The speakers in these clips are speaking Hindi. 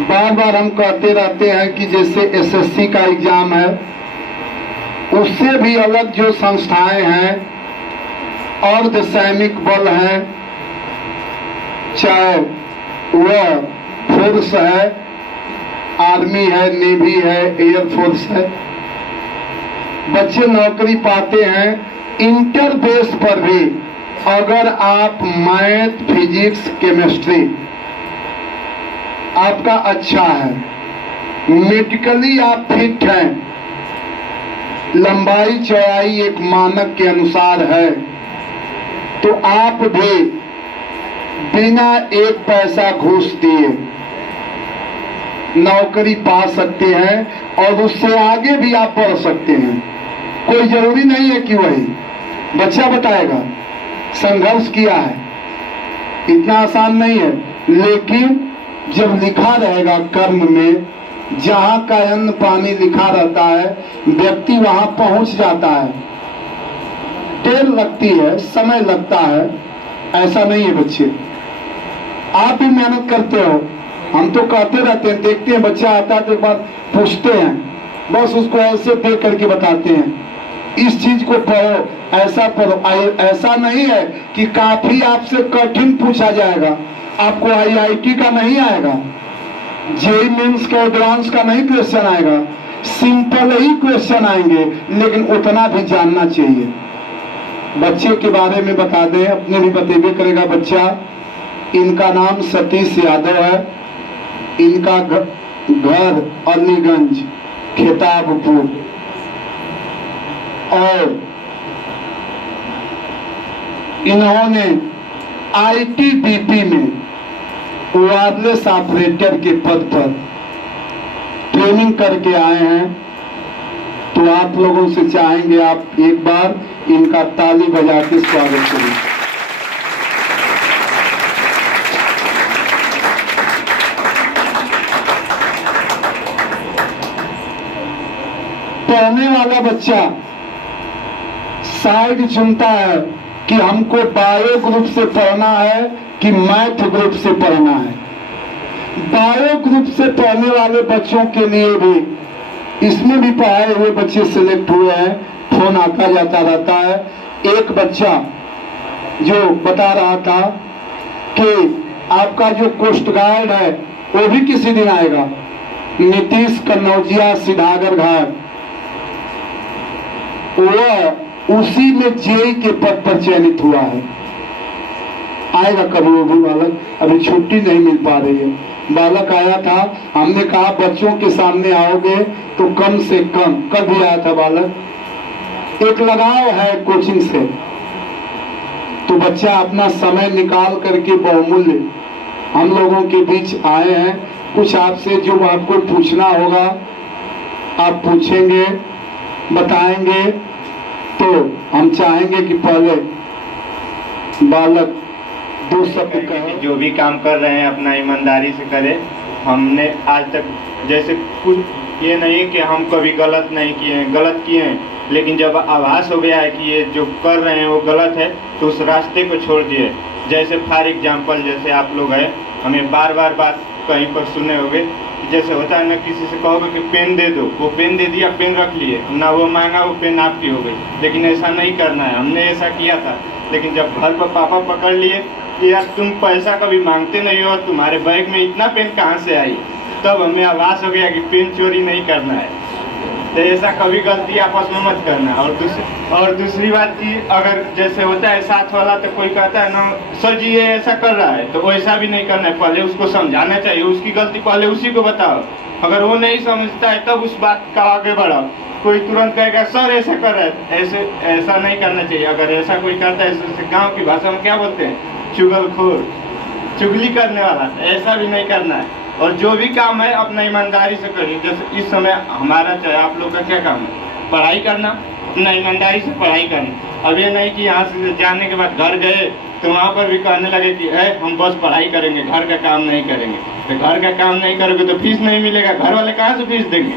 बार बार हम कहते रहते हैं कि जैसे एसएससी का एग्जाम है, उससे भी अलग जो संस्थाएं हैं, अर्धसैनिक बल है, चाहे वह फोर्स है, आर्मी है, नेवी है, एयरफोर्स है, बच्चे नौकरी पाते हैं। इंटर बेस पर भी अगर आप मैथ, फिजिक्स, केमिस्ट्री आपका अच्छा है, मेडिकली आप फिट हैं, लंबाई चौड़ाई एक मानक के अनुसार है, तो आप भी बिना एक पैसा घूस दिए नौकरी पा सकते हैं और उससे आगे भी आप बढ़ सकते हैं। कोई जरूरी नहीं है कि वही बच्चा बताएगा, संघर्ष किया है, इतना आसान नहीं है। लेकिन जब लिखा रहेगा कर्म में, जहां का अन्न पानी लिखा रहता है, व्यक्ति वहां पहुंच जाता है। देर लगती है, समय लगता है, ऐसा नहीं है बच्चे। आप भी मेहनत करते हो, हम तो कहते रहते हैं, देखते हैं बच्चा आता है तो एक बार पूछते हैं, बस उसको ऐसे देख करके बताते हैं इस चीज को पढ़ो, ऐसा पढ़ो। ऐसा नहीं है कि काफी आपसे कठिन पूछा जाएगा, आपको आईआईटी का नहीं आएगा, जेईई मेंस का एडवांस का नहीं क्वेश्चन आएगा, सिंपल ही क्वेश्चन आएंगे, लेकिन उतना भी जानना चाहिए। बच्चे के बारे में बता दें, अपने भी बतेबे करेगा बच्चा। इनका नाम सतीश यादव है, इनका घर अलीगंज खेताबपुर, और इन्होंने आईटीबीपी में वायरलेस ऑपरेटर के पद पर ट्रेनिंग करके आए हैं। तो आप लोगों से चाहेंगे आप एक बार इनका ताली बजा के स्वागत करें। पढ़ने वाला बच्चा साइड चुनता है कि हमको बायो ग्रुप से पढ़ना है कि मैथ ग्रुप से पढ़ना है। बायो ग्रुप से पढ़ने वाले बच्चों के लिए भी, इसमें भी पढ़ाए हुए बच्चे सिलेक्ट हुए हैं, फोन आता जाता रहता है। एक बच्चा जो बता रहा था कि आपका जो कोस्ट गार्ड है वो भी किसी दिन आएगा, नीतीश कन्नौजिया सिधागर घाट, वो उसी में जेईई के पद पर चयनित हुआ है। आएगा कभी वो भी बालक, अभी छुट्टी नहीं मिल पा रही है। बालक आया था, हमने कहा बच्चों के सामने आओगे तो कम से कम, कल भी आया था बालक, एक लगाव है कोचिंग से, तो बच्चा अपना समय निकाल करके बहुमूल्य हम लोगों के बीच आए हैं। कुछ आपसे जो आपको पूछना होगा आप पूछेंगे, बताएंगे, तो हम चाहेंगे कि पहले बालक दो शब्द कहें। जो भी काम कर रहे हैं अपना ईमानदारी से करें। हमने आज तक जैसे कुछ ये नहीं कि हम कभी गलत नहीं किए हैं, गलत किए हैं, लेकिन जब आभास हो गया है कि ये जो कर रहे हैं वो गलत है तो उस रास्ते को छोड़ दिए। जैसे फॉर एग्जाम्पल, जैसे आप लोग हैं, हमें बार बार बात कहीं पर सुने होंगे, जैसे होता है ना, किसी से कहोगे कि पेन दे दो, वो पेन दे दिया, पेन रख लिए, ना वो मांगा, वो पेन आपकी हो गई। लेकिन ऐसा नहीं करना है। हमने ऐसा किया था, लेकिन जब घर पर पापा पकड़ लिए कि यार तुम पैसा कभी मांगते नहीं हो, तुम्हारे बैग में इतना पेन कहाँ से आई, तब हमें आभास हो गया कि पेन चोरी नहीं करना है। तो ऐसा कभी गलती आपस में मत करना। और दूसरी बात की, अगर जैसे होता है साथ वाला, तो कोई कहता है ना सर जी ये ऐसा कर रहा है, तो वैसा भी नहीं करना है। पहले उसको समझाना चाहिए, उसकी गलती पहले उसी को बताओ। अगर वो नहीं समझता है तब उस बात का आगे बढ़ाओ। कोई तुरंत कहेगा सर ऐसा कर रहा है, ऐसा नहीं करना चाहिए। अगर ऐसा कोई करता है, गाँव की भाषा में क्या बोलते हैं, चुगलखोर, चुगली करने वाला, ऐसा भी नहीं करना है। और जो भी काम है अपना ईमानदारी से करिए। जैसे इस समय हमारा, चाहे आप लोग का क्या काम है, पढ़ाई करना, अपना ईमानदारी से पढ़ाई करना। अब ये नहीं कि यहाँ से जाने के बाद घर गए तो वहाँ पर भी कहने लगे कि हम बस पढ़ाई करेंगे, घर का काम नहीं करेंगे। तो घर का काम नहीं करोगे तो फीस नहीं मिलेगा, घर वाले कहाँ से फीस देंगे?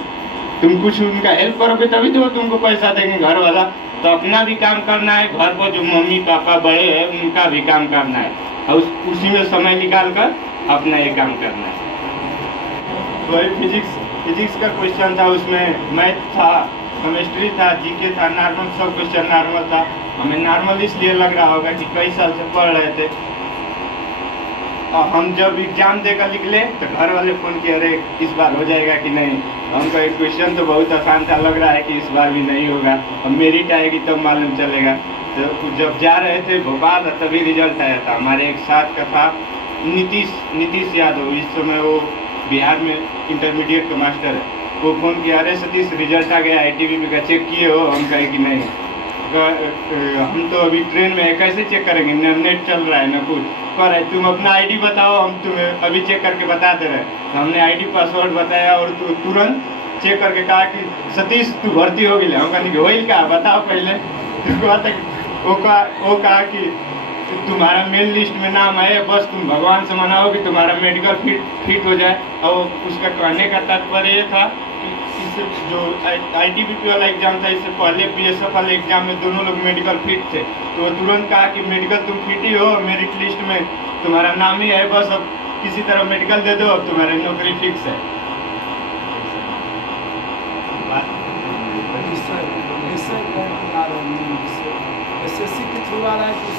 तुम कुछ उनका हेल्प करोगे तभी तो तुमको पैसा देंगे घर वाला। तो अपना भी काम करना है, घर पर जो मम्मी पापा बड़े हैं उनका भी काम करना है, और उसी में समय निकाल कर अपना ये काम करना है। वही फिजिक्स का क्वेश्चन था, उसमें मैथ था, केमिस्ट्री था, जीके था, नॉर्मल सब क्वेश्चन नॉर्मल था। हमें नॉर्मल इसलिए लग रहा होगा कि कई साल से पढ़ रहे थे। और हम जब एग्जाम देकर निकले तो घर वाले फ़ोन किए, अरे इस बार हो जाएगा कि नहीं। हमको एक क्वेश्चन तो बहुत आसान था, लग रहा है कि इस बार भी नहीं होगा, और मेरिट आएगी तब मालूम चलेगा। तो जब जा रहे थे भोपाल तभी रिजल्ट आया था। हमारे एक साथ का था नीतीश यादव, इस समय वो बिहार में इंटरमीडिएट का मास्टर है। वो फ़ोन किया, अरे सतीश रिजल्ट आ गया ITBP का, चेक किए हो? हम कहे कि नहीं। हम तो अभी ट्रेन में है, कैसे चेक करेंगे, न नेट चल रहा है न कुछ। कह रहे तुम अपना ID बताओ, हम तुम्हें अभी चेक करके बता दे रहे। तो हमने ID पासवर्ड बताया और तुरंत चेक करके कहा कि सतीश तू भर्ती हो गया। हम कहने कि वही कहा, बताओ पहले। वो कहा कि तुम्हारा मेल लिस्ट में नाम है, बस तुम भगवान से मनाओ कि तुम्हारा मेडिकल फिट हो जाए। और उसका कहने का तात्पर्य ये था कि इससे जो ITBP वाला एग्जाम था, इससे पहले BSF वाले एग्जाम में दोनों लोग मेडिकल फिट थे। तो वो तुरंत कहा कि मेडिकल तुम फिट ही हो, मेरिट लिस्ट में तुम्हारा नाम ही है, बस अब किसी तरह मेडिकल दे दो, अब तुम्हारी नौकरी फिक्स है। SSC के थ्रू आ रहा है कुछ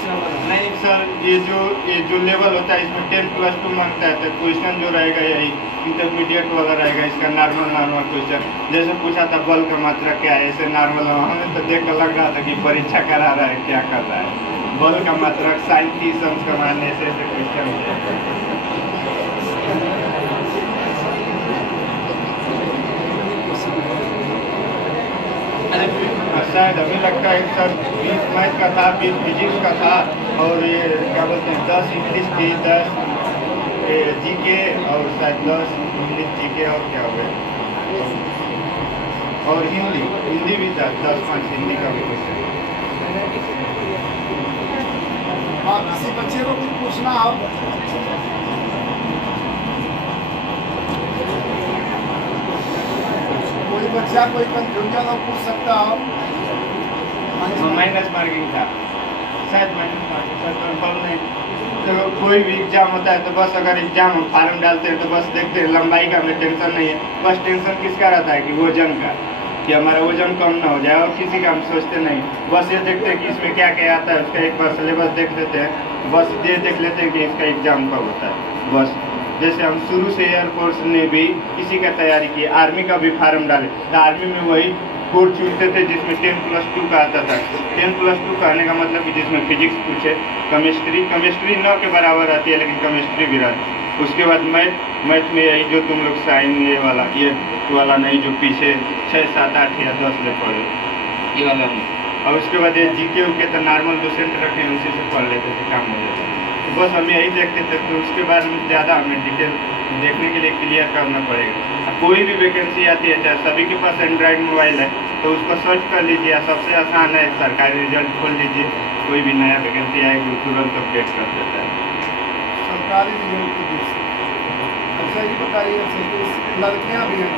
नहीं सर, ये जो लेवल होता है इसमें 10+2 मांगता है। तो क्वेश्चन जो रहेगा यही इंटरमीडिएट वाला रहेगा, इसका नॉर्मल क्वेश्चन। जैसे पूछा था बल का मात्रा क्या है, ऐसे नॉर्मल। हमें तो देख कर लग रहा था कि परीक्षा करा रहा है, क्या कर रहा है। बल का मात्रक, साइन की सम्स का मान, ऐसे क्वेश्चन होते शायद हमें लगता है सर 20 मैथ का था, 20 फिजिक्स का था, और ये क्या बोलते हैं 10 इंग्लिश थी, 10 GK, और शायद 10 इंग्लिश GK, और क्या हो गया, और हिंदी भी था, 10-5 हिंदी का भी क्वेश्चन। हाँ, किसी बच्चे को कुछ पूछना हो कोई बच्चा कोई कंफ्यूजन हो पूछ सकता हो। माइनस मार्किंग था शायद, माइनस मार्किंग सर कंफर्म नहीं। तो कोई भी एग्जाम होता है तो बस अगर एग्जाम हम फार्म डालते हैं तो बस देखते हैं, लंबाई का हमें टेंशन नहीं है। बस टेंशन किसका रहता है कि वजन का, कि हमारा वजन कम ना हो जाए, और किसी का हम सोचते नहीं। बस ये देखते हैं कि इसमें क्या क्या आता है, उसका एक बार सिलेबस देख लेते हैं, बस ये देख लेते हैं कि इसका एग्जाम कब होता है। बस जैसे हम शुरू से एयरफोर्स ने भी इसी का तैयारी की, आर्मी का भी फार्म डाले तो आर्मी में वही कोर्स चुनते थे जिसमें 10+2 का आता था। 10+2 का आने का मतलब कि जिसमें फिजिक्स पूछे, केमिस्ट्री 9 के बराबर आती है, लेकिन केमिस्ट्री भी रहती। उसके बाद मैथ में यही जो तुम लोग साइन ये वाला नहीं, जो पीछे 6, 7, 8 या 10 ले पढ़े, ये वाला नहीं। और उसके बाद ये GK उके तो नॉर्मल डोसेंट रखे, उसी से पढ़ लेते थे, काम हो जाता। बस हम यही देखते थे। तो उसके बाद में ज़्यादा हमें डिटेल देखने के लिए क्लियर करना पड़ेगा। कोई भी वैकेंसी आती है, चाहे सभी के पास एंड्रॉयड मोबाइल है, तो उसको सर्च कर लीजिए। सबसे आसान है, सरकारी रिजल्ट खोल लीजिए, कोई भी नया वैकेंसी आएगी तुरंत अपडेट कर देता है। सरकारी रिजल्ट की दृष्टि। अच्छा ये बताइए, लड़कियाँ भी हैं?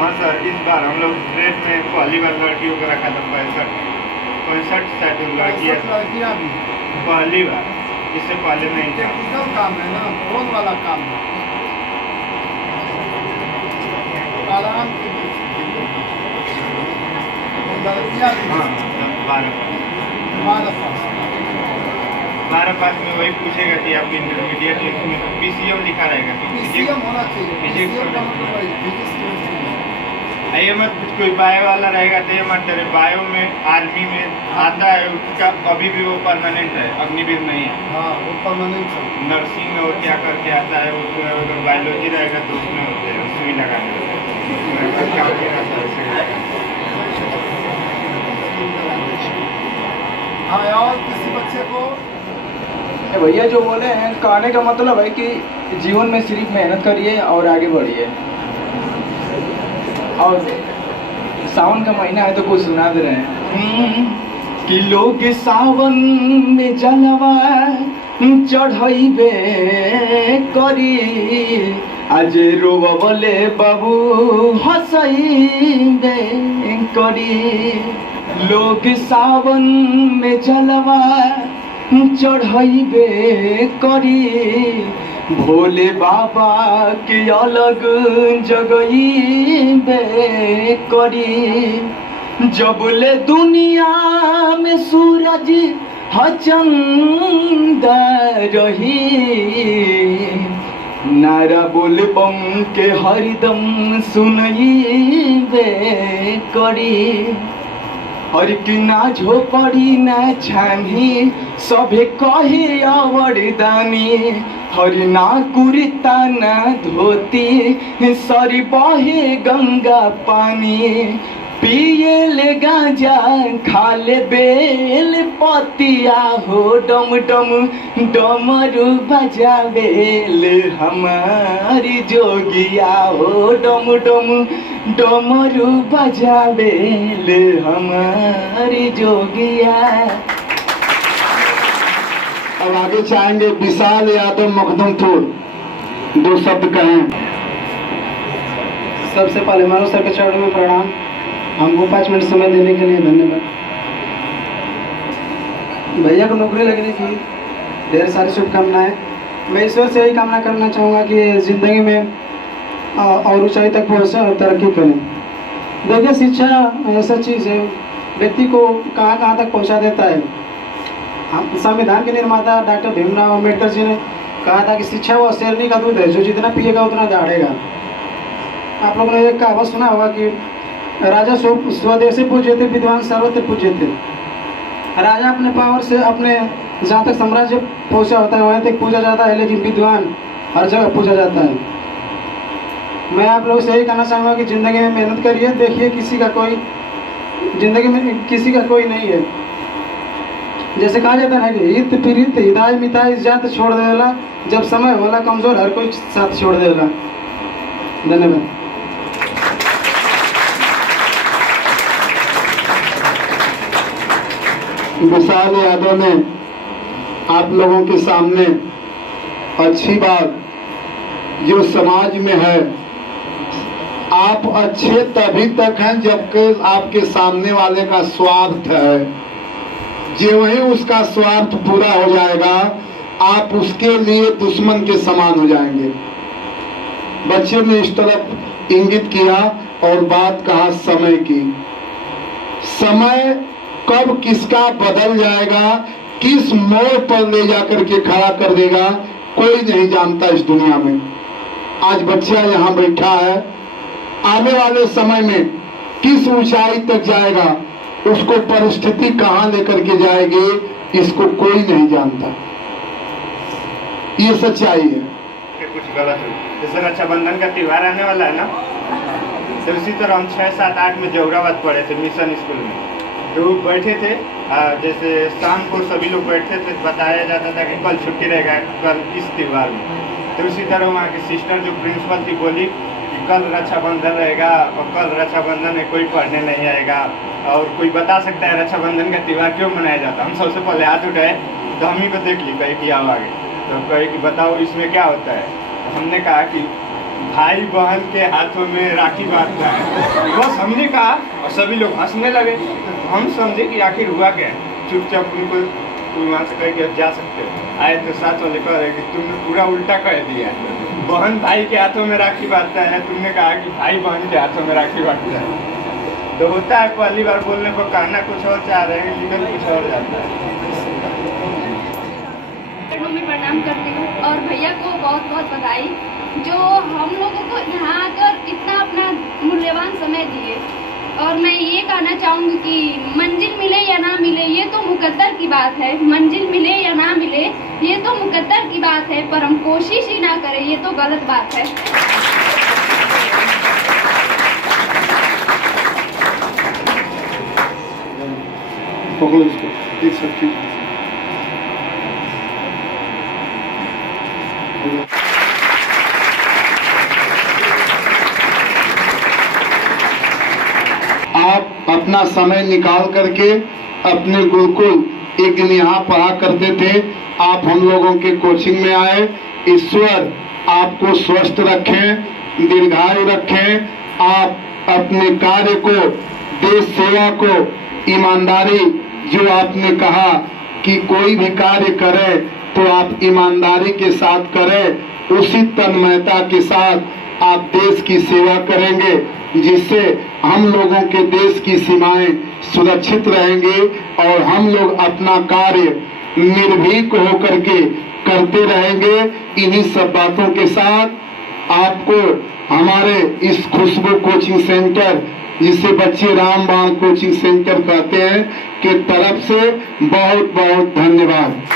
हाँ सर, इस बार हम लोग ग्रेड में पहली बार लड़कियों को रखा था 65 शायद लड़कियाँ भी पहली बार, इससे पहले नहीं था। टेक्निकल काम है ना, फोन वाला काम है, आराम की लड़कियाँ भी। हाँ 12 पास में वही पूछेगा कि आपकी इंटरमीडिएट में PCM लिखा रहेगा कि PCM होना चाहिए। फिजिक्स PCM का मतलब वही, फिजिक्स केमिस्ट्री। ये मत कोई बायो वाला रहेगा तो ये मत करे। बायो में आर्मी में आता है, उसका अभी भी वो परमानेंट है, अग्निवीर नहीं है। हाँ वो परमानेंट है। नर्सिंग में वो क्या करके आता है, उसमें अगर बायोलॉजी रहेगा तो उसमें होते हैं, सुई लगाने हाँ, और किसी बच्चे को भैया जो बोले हैं, कहने का मतलब है कि जीवन में सिर्फ मेहनत करिए और आगे बढ़िए। और सावन का महीना है तो कुछ सुना दे रहे हैं कि लोग सावन में जलवा चढ़ाइबे करी, आज रोबले बाबू हंसइबे करी। लोग सावन में जलवा चढ़ाइबे करी, भोले बाबा के अलग जगई बे करी, जबले दुनिया में सूरज चंदा रही, नारा बोल बम के हरिदम सुनई बे करी। और कि ना झोपड़ी ना छानी सभे कहे आवरदानी, हरि ना कुर्ता ना धोती सरी बहे गंगा पानी, पिए ले गांजा खा ले बेल पतिया हो, डम डम डमरू बजावेल हमारी जोगिया हो, डम डम डमरू बजावेल हमारी जोगिया। अब आगे चाहेंगे विशाल यादव मखदुमपुर, 2 शब्द कहें। सबसे पहले मानो सर के चरणों में प्रणाम। हमको 5 मिनट समय देने के लिए धन्यवाद। भैया को नौकरी लगने की ढेर सारी शुभकामनाएं। मैं ईश्वर से यही कामना करना चाहूँगा कि ज़िंदगी में और ऊंचाई तक पहुँचे और तरक्की करें। देखिए, शिक्षा ऐसा चीज़ है, व्यक्ति को कहाँ कहाँ तक पहुँचा देता है। संविधान के निर्माता डॉक्टर भीमराव अम्बेडकर जी ने कहा था कि शिक्षा वो शेरनी का दूध है, जो जितना पिएगा उतना दहाड़ेगा। आप लोगों ने एक कहावत सुना होगा कि राजा स्वदेशी पूज्यते, विद्वान सर्वत्र पूज्यते। राजा अपने पावर से अपने जहाँ तक साम्राज्य पहुँचा होता है वहीं तक पूजा जाता है, लेकिन विद्वान हर जगह पूजा जाता है। मैं आप लोगों से यही कहना चाहूँगा कि ज़िंदगी में मेहनत करिए। देखिए, ज़िंदगी में किसी का कोई नहीं है। जैसे कहा जाता है कि हित पीड़ित हिदाय मिताई जात छोड़ देला, जब समय होला कमजोर हर कोई साथ छोड़ देला। धन्यवाद। विशाल यादव ने आप लोगों के सामने अच्छी बात जो समाज में है, आप अच्छे तभी तक हैं जबकि आपके सामने वाले का स्वार्थ है। जो वही उसका स्वार्थ पूरा हो जाएगा, आप उसके लिए दुश्मन के समान हो जाएंगे। बच्चे ने इस तरफ इंगित किया और बात कहा समय की। समय कब किसका बदल जाएगा, किस मोड़ पर ले जाकर के खड़ा कर देगा, कोई नहीं जानता इस दुनिया में। आज बच्चा यहाँ बैठा है, आने वाले समय में किस ऊंचाई तक जाएगा, उसको परिस्थिति कहाँ लेकर के जाएगी, इसको कोई नहीं जानता। ये सच्चाई है। कुछ गलत हो, जैसे रक्षाबंधन का त्योहार आने वाला है ना, तो उसी तरह हम 6, 7, 8 में जोगराबाद पढ़े थे मिशन स्कूल में। तो बैठे थे, जैसे शाम को सभी लोग बैठते थे, बताया जाता था कि कल छुट्टी रहेगा, कल इस त्योहार में। तो उसी तरह वहाँ की सिस्टर जो प्रिंसिपल थी बोली कि कल रक्षाबंधन रहेगा और कल रक्षाबंधन में कोई पढ़ने नहीं आएगा, और कोई बता सकता है रक्षाबंधन का त्यौहार क्यों मनाया जाता। हम सबसे पहले हाथ उठाए तो हम ही को देख ली, कहे कि आओ आगे, तो कहे कि बताओ इसमें क्या होता है। तो हमने कहा कि भाई बहन के हाथों में राखी बांधना है। बस हमने कहा और सभी लोग हंसने लगे। तो हम समझे कि आखिर हुआ क्या। चुपचाप उनको वहाँ से कह के जा सकते हो। आए तो साथ वाले कह रहे कि तुमने पूरा उल्टा कह दिया, बहन भाई के हाथों में राखी बांधता है, तुमने कहा कि भाई बहन के हाथों में राखी बांधता है। तो होता है, पहली बार बोलने पर कहना कुछ और चाह रहे हैं, निकल कुछ और जाता है। में प्रणाम करती हूँ और भैया को बहुत बहुत बधाई, जो हम लोगों को यहाँ आकर इतना अपना मूल्यवान समय दिए। और मैं ये कहना चाहूँगी कि मंजिल मिले या ना मिले ये तो मुकद्दर की बात है, मंजिल मिले या ना मिले ये तो मुकद्दर की बात है, पर हम कोशिश ही ना करें ये तो गलत बात है। आप अपना समय निकाल करके अपने गुरुकुल एक दिन यहाँ पढ़ा करते थे, आप हम लोगों के कोचिंग में आए। ईश्वर आपको स्वस्थ रखें, दीर्घायु रखें। आप अपने कार्य को, देश सेवा को, ईमानदारी, जो आपने कहा कि कोई भी कार्य करे तो आप ईमानदारी के साथ करें, उसी तन्मयता के साथ आप देश की सेवा करेंगे, जिससे हम लोगों के देश की सीमाएं सुरक्षित रहेंगे और हम लोग अपना कार्य निर्भीक होकर के करते रहेंगे। इन्हीं सब बातों के साथ आपको हमारे इस खुशबू कोचिंग सेंटर, जिसे बच्चे रामबाण कोचिंग सेंटर कहते हैं, के तरफ से बहुत बहुत धन्यवाद।